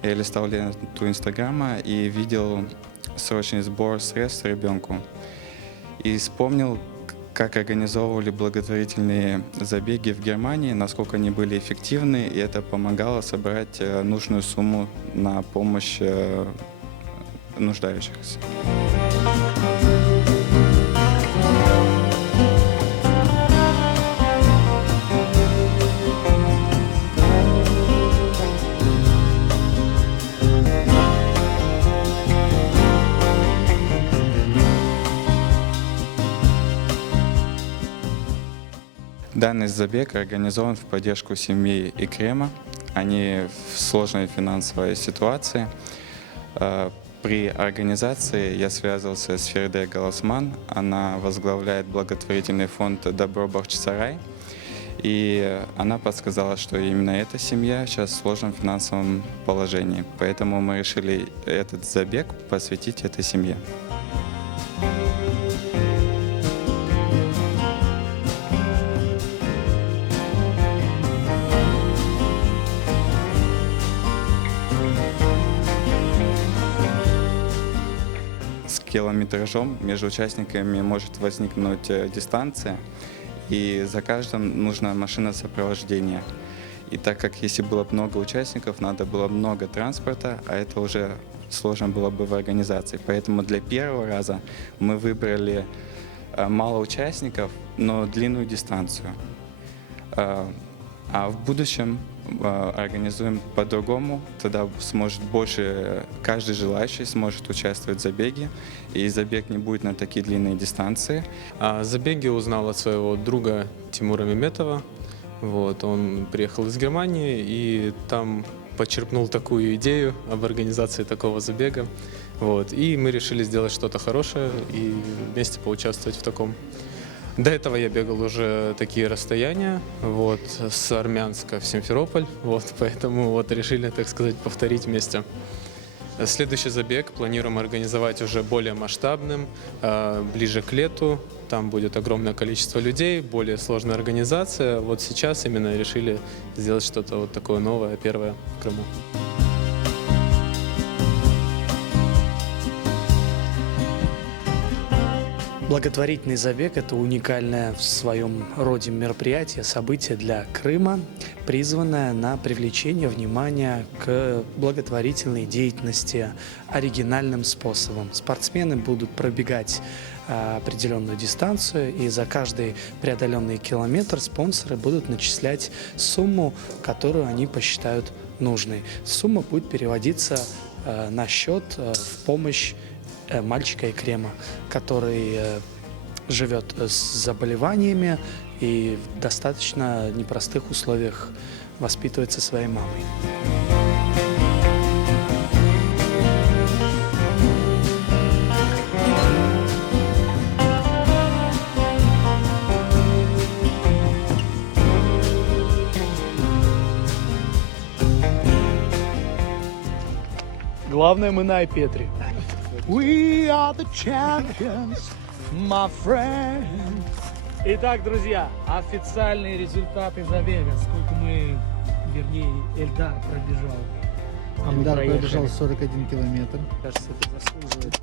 Я листал ленту Инстаграма и видел срочный сбор средств ребенку. И вспомнил, как организовывали благотворительные забеги в Германии, насколько они были эффективны, и это помогало собрать нужную сумму на помощь нуждающихся. Данный забег организован в поддержку семьи Икрема. Они в сложной финансовой ситуации. При организации я связывался с Ферде Галасман. Она возглавляет благотворительный фонд «Добро Бахчисарай». И она подсказала, что именно эта семья сейчас в сложном финансовом положении. Поэтому мы решили этот забег посвятить этой семье. С километражом между участниками может возникнуть дистанция, и за каждым нужна машина сопровождения. И так как если было много участников, надо было много транспорта, а это уже сложно было бы в организации. Поэтому для первого раза мы выбрали мало участников, но длинную дистанцию. А в будущем организуем по-другому, тогда сможет больше, каждый желающий сможет участвовать в забеге, и забег не будет на такие длинные дистанции. О забеге узнал от своего друга Тимура Меметова. Он приехал из Германии и там почерпнул такую идею об организации такого забега. И мы решили сделать что-то хорошее и вместе поучаствовать в таком. До этого я бегал уже такие расстояния, с Армянска в Симферополь, поэтому решили, так сказать, повторить вместе. Следующий забег планируем организовать уже более масштабным, ближе к лету. Там будет огромное количество людей, более сложная организация. Сейчас именно решили сделать что-то такое новое, первое в Крыму. Благотворительный забег – это уникальное в своем роде мероприятие, событие для Крыма, призванное на привлечение внимания к благотворительной деятельности оригинальным способом. Спортсмены будут пробегать определенную дистанцию, и за каждый преодоленный километр спонсоры будут начислять сумму, которую они посчитают нужной. Сумма будет переводиться на счет в помощь мальчика Икрема, который живет с заболеваниями и в достаточно непростых условиях воспитывается своей мамой. Главное, мы на Айпетре. We are the champions, my friend. Итак, друзья, официальные результаты забега. Сколько вернее, Эльдар пробежал. Эльдар пробежал 41 километр. Кажется, это заслуживает